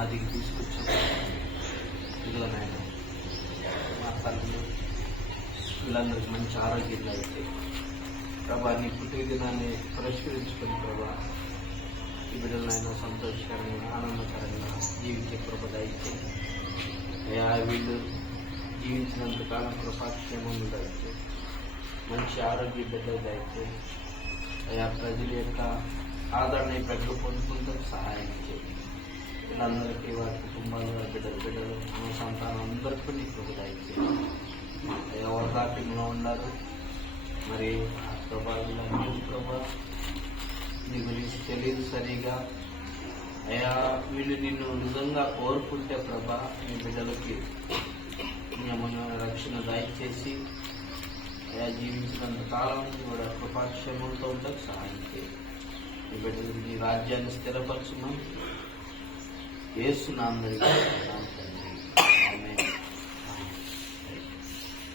మధ్యకి తీసుకొచ్చాం. పిల్లలైనా మా తల్లి వీళ్ళందరికీ మంచి ఆరోగ్యంగా అయితే ప్రభా నీ పుట్టిన దినాన్ని పురస్కరించుకొని ప్రభా ఈ బిడ్డలైనా సంతోషకరంగా ఆనందకరంగా జీవించే కృప అయితే వీళ్ళు జీవించినంత కాలం కృపాక్షేమం అయితే మంచి ఆరోగ్య బిడ్డలు అయితే ప్రజల యొక్క ఆదరణ ప్రజలు పొందుకుంటూ సహాయం చేయండి. వీళ్ళందరికీ వారి కుటుంబాలు వారి బిడ్డలు మన సంతానం అందరికీ నీ కృప దయచేయండి. ఎవరు దాటిలో ఉన్నారు మరి ఆ ప్రభావం ప్రభా నీ గురించి తెలియదు సరిగా వీళ్ళు నిన్ను నిజంగా కోరుకుంటే ప్రభా నీ బిడ్డలకి రక్షణ దయచేసి జీవించినంత కాలం కూడా కృపాక్షేమంతో ఉండకు సహాయం చేయండి. నీ బిడ్డలకి నీ రాజ్యాన్ని స్థిరపరచున్నాం. యేసు నామములో